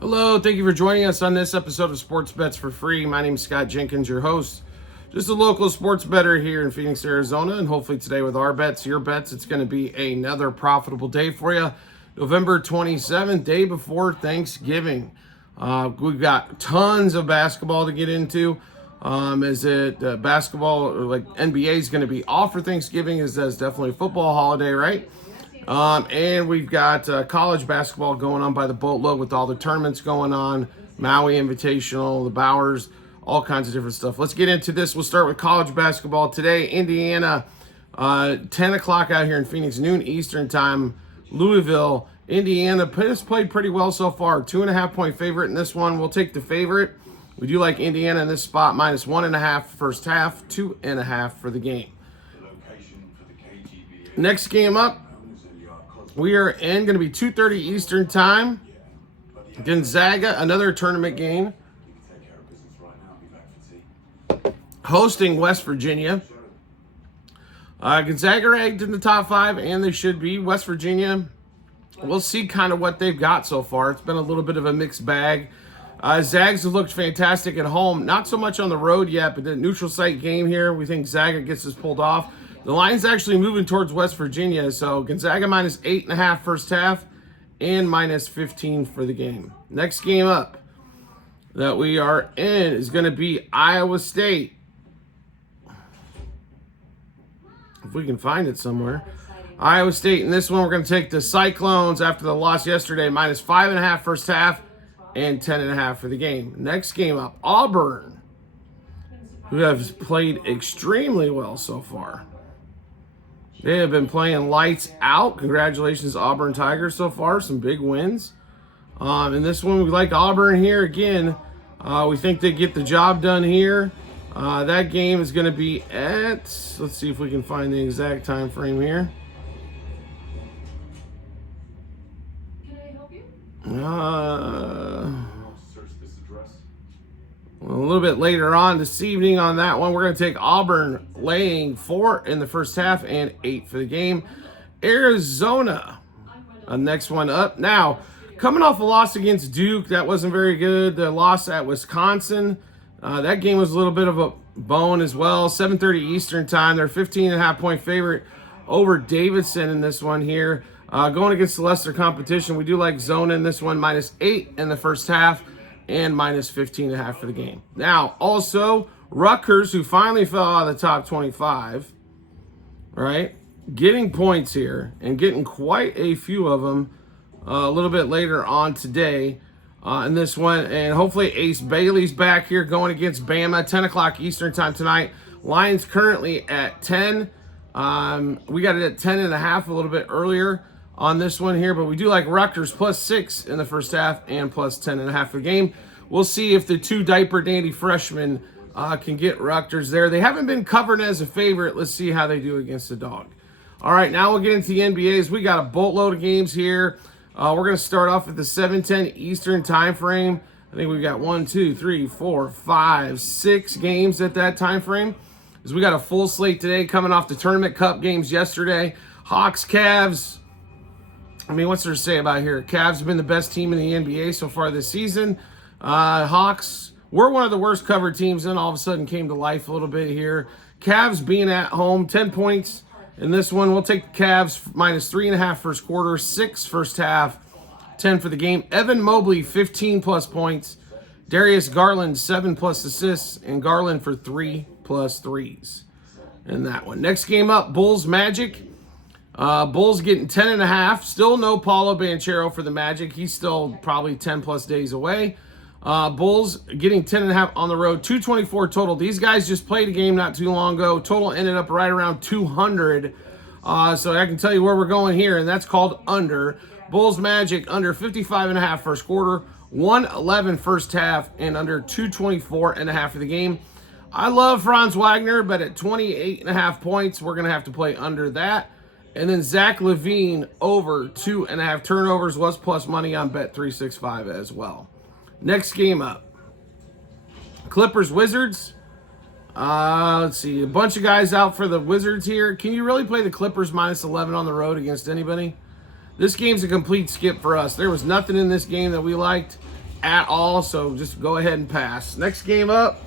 Hello, thank you for joining us on this episode of Sports Bets for Free. My name is Scott Jenkins, your host. Just a local sports bettor here in Phoenix, Arizona, and hopefully today with our bets, your bets, it's going to be another profitable day for you. November 27th, day before Thanksgiving. We've got tons of basketball to get into. Basketball, or like NBA is going to be off for Thanksgiving, as that's definitely a football holiday, right? And we've got college basketball going on by the boatload with all the tournaments going on, Maui Invitational, the Bowers, all kinds of different stuff. Let's get into this. We'll start with college basketball today. Indiana, 10 o'clock out here in Phoenix, noon Eastern time. Louisville, Indiana has played pretty well so far. 2.5-point favorite in this one. We'll take the favorite. We do like Indiana in this spot, minus 1.5 first half, 2.5 for the game. Next game up, we are in going to be 2:30 Eastern time. Gonzaga, another tournament game, hosting West Virginia. Gonzaga ranked in the top 5, and they should be. West Virginia, we'll see kind of what they've got so far. It's been a little bit of a mixed bag. Zags have looked fantastic at home. Not so much on the road yet, but the neutral site game here, we think Zaga gets this pulled off. The line's actually moving towards West Virginia, so Gonzaga minus 8.5 first half and minus 15 for the game. Next game up that we are in is going to be Iowa State. If we can find it somewhere. Iowa State, in this one, we're going to take the Cyclones after the loss yesterday, minus 5.5 first half and 10.5 for the game. Next game up, Auburn, who have played extremely well so far. They have been playing lights out. Congratulations, Auburn Tigers so far. Some big wins. In this one, we like Auburn here again. We think they get the job done here. That game is going to be at, let's see if we can find the exact time frame here. Can I help you? A little bit later on this evening on that one, we're going to take Auburn laying 4 in the first half and 8 for the game. Arizona, next one up. Now, coming off a loss against Duke, that wasn't very good. The loss at Wisconsin, that game was a little bit of a bone as well. 7:30 Eastern time. They're 15.5-point favorite over Davidson in this one here. Going against the lesser competition, we do like Zona in this one, minus 8 in the first half and minus 15.5 for the game. Now, also, Rutgers, who finally fell out of the top 25, right, getting points here and getting quite a few of them a little bit later on today in this one. And hopefully Ace Bailey's back here going against Bama, 10 o'clock Eastern time tonight. Lions currently at 10. We got it at 10.5 a little bit earlier on this one here, but we do like Rutgers plus 6 in the first half and plus 10.5 for the game. We'll see if the two diaper dandy freshmen can get Rutgers there. They haven't been covered as a favorite. Let's see how they do against the dog. All right, now we'll get into the NBAs. We got a boatload of games here. We're going to start off at the 7:10 Eastern time frame. I think we've got 1, 2, 3, 4, 5, 6 games at that time frame. As we got a full slate today coming off the Tournament Cup games yesterday. Hawks, Cavs. I mean, what's there to say about here? Cavs have been the best team in the NBA so far this season. Hawks were one of the worst covered teams, and all of a sudden came to life a little bit here. Cavs being at home, 10 points in this one. We'll take the Cavs minus 3.5 first quarter, 6 first half, 10 for the game. Evan Mobley, 15-plus points. Darius Garland, 7-plus assists, and Garland for 3+ threes in that one. Next game up, Bulls Magic. Bulls getting 10.5. Still no Paulo Banchero for the Magic. He's still probably 10+ days away. Bulls getting 10.5 on the road. 224 total. These guys just played a game not too long ago. Total ended up right around 200. So I can tell you where we're going here, and that's called under. Bulls Magic under 55.5 first quarter, 111 first half, and under 224.5 for the game. I love Franz Wagner, but at 28.5 points, we're going to have to play under that. And then Zach LaVine over 2.5 turnovers was plus money on Bet365 as well. Next game up, Clippers Wizards. Let's see, a bunch of guys out for the Wizards here. Can you really play the Clippers minus 11 on the road against anybody? This game's a complete skip for us. There was nothing in this game that we liked. at all, so just go ahead and pass. Next game up,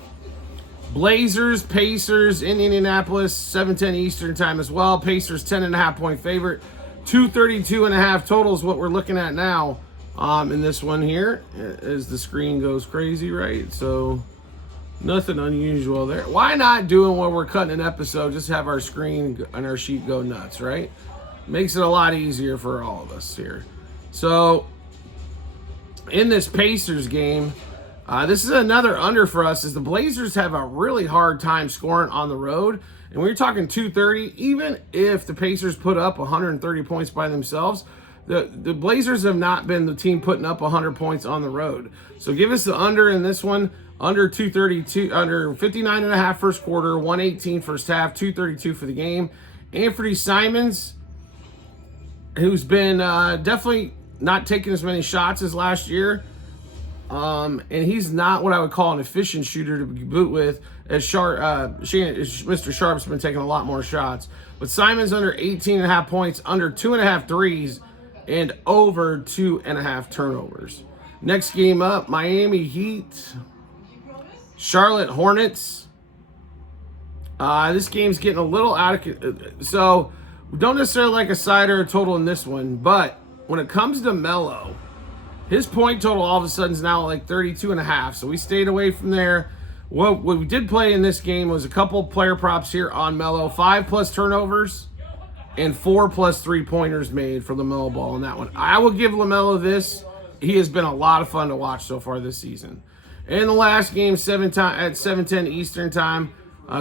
Blazers, Pacers in Indianapolis, 7:10 Eastern time as well. Pacers 10.5-point favorite. 232.5 total is what we're looking at now in this one here, as the screen goes crazy, right? So nothing unusual there. Why not doing while we're cutting an episode, just have our screen and our sheet go nuts, right? Makes it a lot easier for all of us here. So in this Pacers game, this is another under for us, as the Blazers have a really hard time scoring on the road. And we're talking 230, even if the Pacers put up 130 points by themselves, the Blazers have not been the team putting up 100 points on the road. So give us the under in this one, under 232, under 59.5 first quarter, 118 first half, 232 for the game. Anthony Simons, who's been definitely not taking as many shots as last year. And he's not what I would call an efficient shooter to boot with, as Mr. Sharp's been taking a lot more shots. But Simons under 18.5 points, under 2.5 threes, and over 2.5 turnovers. Next game up, Miami Heat, Charlotte Hornets. This game's getting a little out of... So, we don't necessarily like a side or a total in this one, but when it comes to Melo, his point total all of a sudden is now like 32.5, so we stayed away from there. What we did play in this game was a couple player props here on Melo. 5+ turnovers and 4+ 3-pointers made from the Melo ball in that one. I will give LaMelo this. He has been a lot of fun to watch so far this season. In the last game, at 7:10 Eastern time,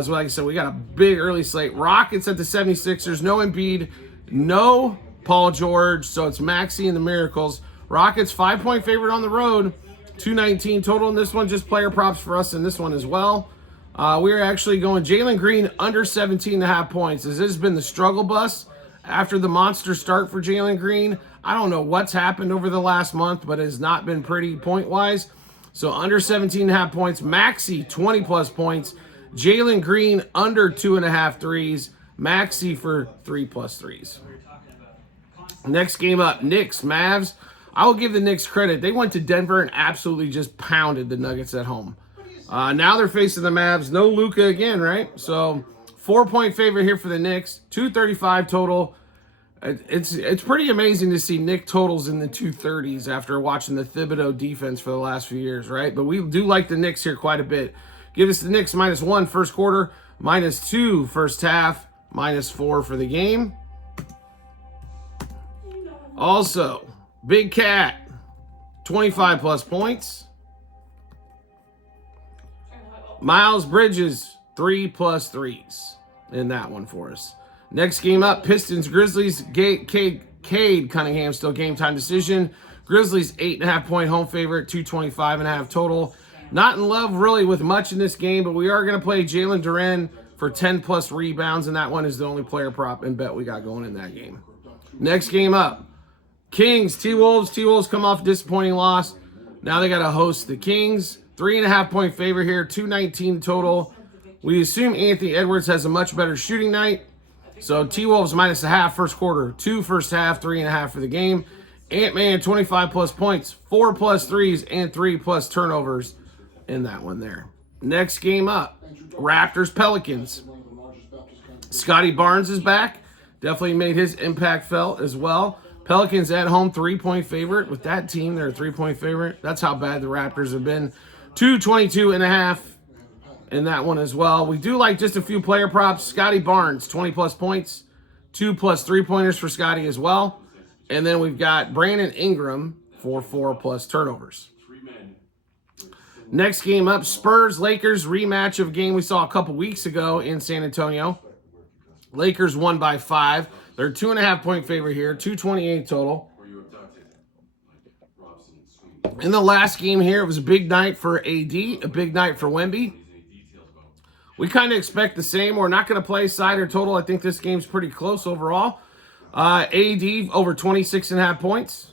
so like I said, we got a big early slate. Rockets at the 76ers. No Embiid, no Paul George, so it's Maxey and the Miracles. Rockets 5-point favorite on the road, 219 total in this one. Just player props for us in this one as well. We're actually going Jalen Green under 17.5 points. This has been the struggle bus after the monster start for Jalen Green. I don't know what's happened over the last month, but it has not been pretty point-wise. So under 17.5 points. Maxey 20+ points. Jalen Green under 2.5 threes. Maxey for 3+ threes. Next game up, Knicks, Mavs. I will give the Knicks credit. They went to Denver and absolutely just pounded the Nuggets at home. Now they're facing the Mavs. No Luka again, right? So 4-point favorite here for the Knicks. 235 total. It's pretty amazing to see Nick totals in the 230s after watching the Thibodeau defense for the last few years, right? But we do like the Knicks here quite a bit. Give us the Knicks -1 first quarter, -2 first half, -4 for the game. Also, Big Cat, 25+ points. Miles Bridges, 3+ threes in that one for us. Next game up, Pistons, Grizzlies. Cade Cunningham, still game time decision. Grizzlies, 8.5-point home favorite, 225.5 total. Not in love really with much in this game, but we are going to play Jalen Duren for 10+ rebounds, and that one is the only player prop and bet we got going in that game. Next game up, Kings, T-Wolves. T-Wolves come off a disappointing loss. Now they got to host the Kings. 3.5-point favor here, 219 total. We assume Anthony Edwards has a much better shooting night. So T-Wolves -0.5 first quarter, 2 first half, 3.5 for the game. Ant-Man, 25+ points, 4+ threes, and 3+ turnovers in that one there. Next game up, Raptors, Pelicans. Scotty Barnes is back. Definitely made his impact felt as well. Pelicans at home, 3-point favorite. With that team, they're a 3-point favorite. That's how bad the Raptors have been. 222.5 in that one as well. We do like just a few player props. Scotty Barnes, 20+ points. 2+ 3-pointers for Scotty as well. And then we've got Brandon Ingram for 4+ turnovers. Next game up, Spurs-Lakers, rematch of a game we saw a couple weeks ago in San Antonio. Lakers won by 5. They're 2.5-point favorite here, 228 total. In the last game here, it was a big night for AD, a big night for Wemby. We kind of expect the same. We're not going to play side or total. I think this game's pretty close overall. AD over 26.5 points.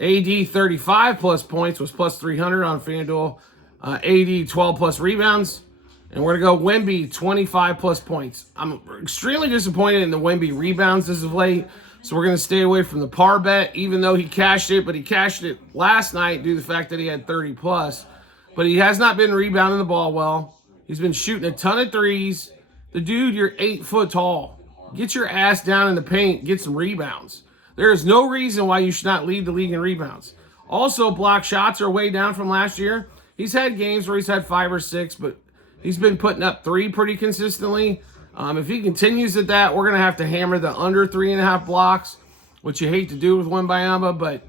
AD 35+ points was +300 on FanDuel. AD 12+ rebounds. And we're going to go Wemby 25+ points. I'm extremely disappointed in the Wemby rebounds as of late. So we're going to stay away from the par bet, even though he cashed it, but he cashed it last night due to the fact that he had 30 plus. But he has not been rebounding the ball well. He's been shooting a ton of threes. The dude, you're 8 foot tall. Get your ass down in the paint, get some rebounds. There is no reason why you should not lead the league in rebounds. Also, block shots are way down from last year. He's had games where he's had 5 or 6, but he's been putting up 3 pretty consistently. If he continues at that, we're going to hammer the under 3.5 blocks, which you hate to do with Wembanyama, but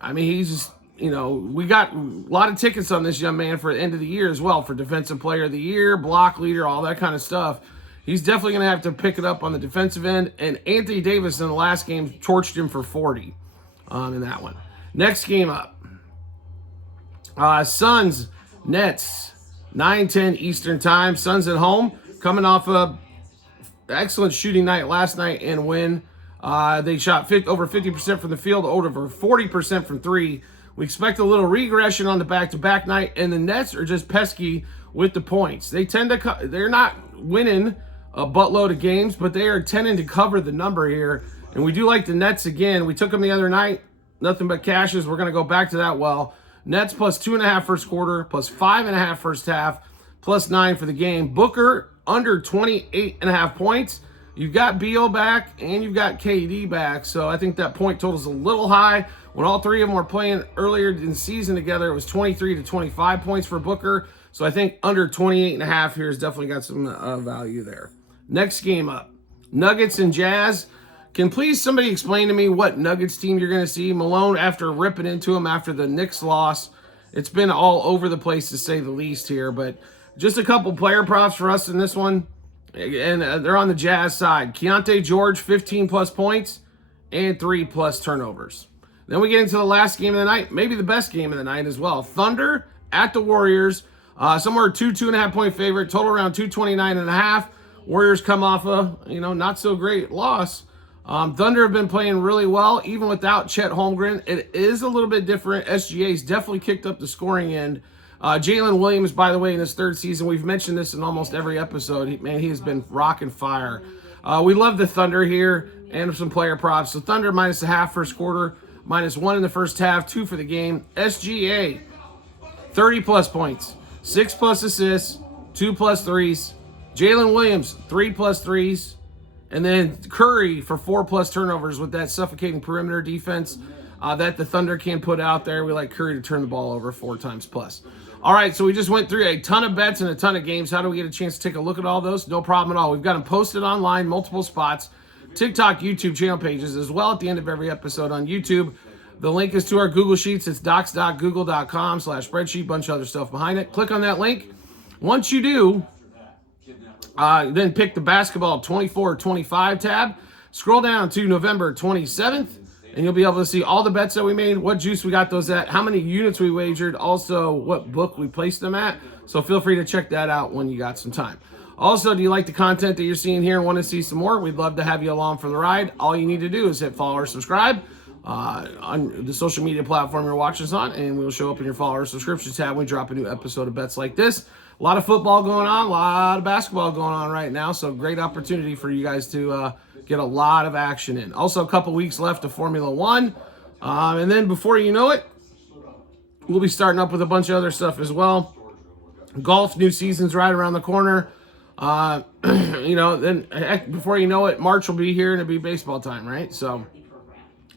I mean, he's just, we got a lot of tickets on this young man for the end of the year as well, for Defensive Player of the Year, block leader, all that kind of stuff. He's definitely going to have to pick it up on the defensive end, and Anthony Davis in the last game torched him for 40 in that one. Next game up, Suns, Nets, 9:10 Eastern Time. Suns at home, coming off a excellent shooting night last night and win. They shot over 50% from the field, over 40% from 3. We expect a little regression on the back-to-back night, and the Nets are just pesky with the points. They're not winning a buttload of games, but they are tending to cover the number here. And we do like the Nets again. We took them the other night, nothing but cashes. We're going to go back to that well. Nets plus 2.5 first quarter, plus 5.5 first half, plus 9 for the game. Booker under 28.5 points. You've got Beal back and you've got KD back, so I think that point total is a little high. When all three of them were playing earlier in the season together, it was 23 to 25 points for Booker, so I think under 28.5 here has definitely got some value there. Next game up, Nuggets and Jazz. Can please somebody explain to me what Nuggets team you're going to see? Malone, after ripping into him after the Knicks loss, it's been all over the place to say the least here, but just a couple player props for us in this one. And they're on the Jazz side. Keontae George, 15-plus points and 3-plus turnovers. Then we get into the last game of the night, maybe the best game of the night as well. Thunder at the Warriors. Somewhere 2.5-point favorite, total around 229.5. Warriors come off a, not so great loss. Thunder have been playing really well, even without Chet Holmgren. It is a little bit different. SGA's definitely kicked up the scoring end. Jalen Williams, by the way, in his 3rd season, we've mentioned this in almost every episode. He has been rocking fire. We love the Thunder here and some player props. So Thunder minus a half first quarter, minus 1 in the first half, 2 for the game. SGA, 30-plus points, 6-plus assists, 2-plus threes. Jalen Williams, 3-plus threes. And then Curry for 4-plus turnovers with that suffocating perimeter defense that the Thunder can put out there. We like Curry to turn the ball over 4 times plus. All right, so we just went through a ton of bets and a ton of games. How do we get a chance to take a look at all those? No problem at all. We've got them posted online, multiple spots, TikTok, YouTube channel pages, as well at the end of every episode on YouTube. The link is to our Google Sheets. It's docs.google.com/spreadsheet, bunch of other stuff behind it. Click on that link. Once you do, then pick the basketball 24-25 tab. Scroll down to November 27th. And you'll be able to see all the bets that we made, what juice we got those at, how many units we wagered, also what book we placed them at. So feel free to check that out when you got some time. Also, do you like the content that you're seeing here and want to see some more? We'd love to have you along for the ride. All you need to do is hit follow or subscribe on the social media platform you're watching us on, and we'll show up in your follow or subscription tab when we drop a new episode of bets like this. A lot of football going on, a lot of basketball going on right now, so great opportunity for you guys to get a lot of action in. Also, a couple weeks left of Formula One. And then before you know it, we'll be starting up with a bunch of other stuff as well. Golf, new season's right around the corner. Then heck, before you know it, March will be here and it'll be baseball time, right? So,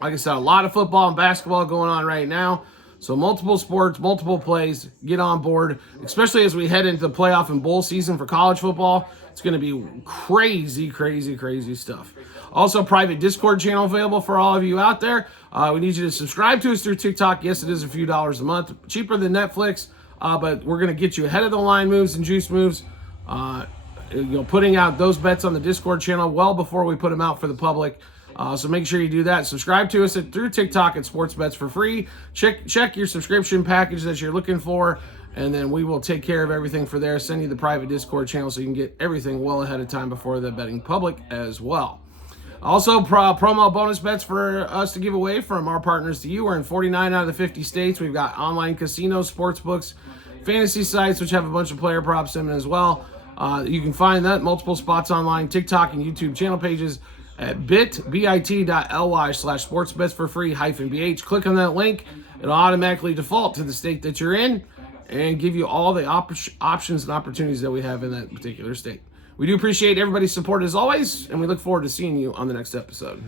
like I said, a lot of football and basketball going on right now. So multiple sports, multiple plays, get on board, especially as we head into the playoff and bowl season for college football. It's going to be crazy, crazy, crazy stuff. Also, private Discord channel available for all of you out there. We need you to subscribe to us through TikTok. Yes, it is a few dollars a month. Cheaper than Netflix, but we're going to get you ahead of the line moves and juice moves. Putting out those bets on the Discord channel well before we put them out for the public. So make sure you do that. Subscribe to us through TikTok at Sports Bets for free. Check your subscription package that you're looking for, and then we will take care of everything for there. Send you the private Discord channel so you can get everything well ahead of time before the betting public as well. Also, promo bonus bets for us to give away from our partners to you. We're in 49 out of the 50 states. We've got online casinos, sports books, fantasy sites, which have a bunch of player props in them as well. You can find that multiple spots online, TikTok and YouTube channel pages. at bit.ly/sportsbets for free -bh. Click on that link. It'll automatically default to the state that you're in and give you all the options and opportunities that we have in that particular state. We do appreciate everybody's support as always, and we look forward to seeing you on the next episode.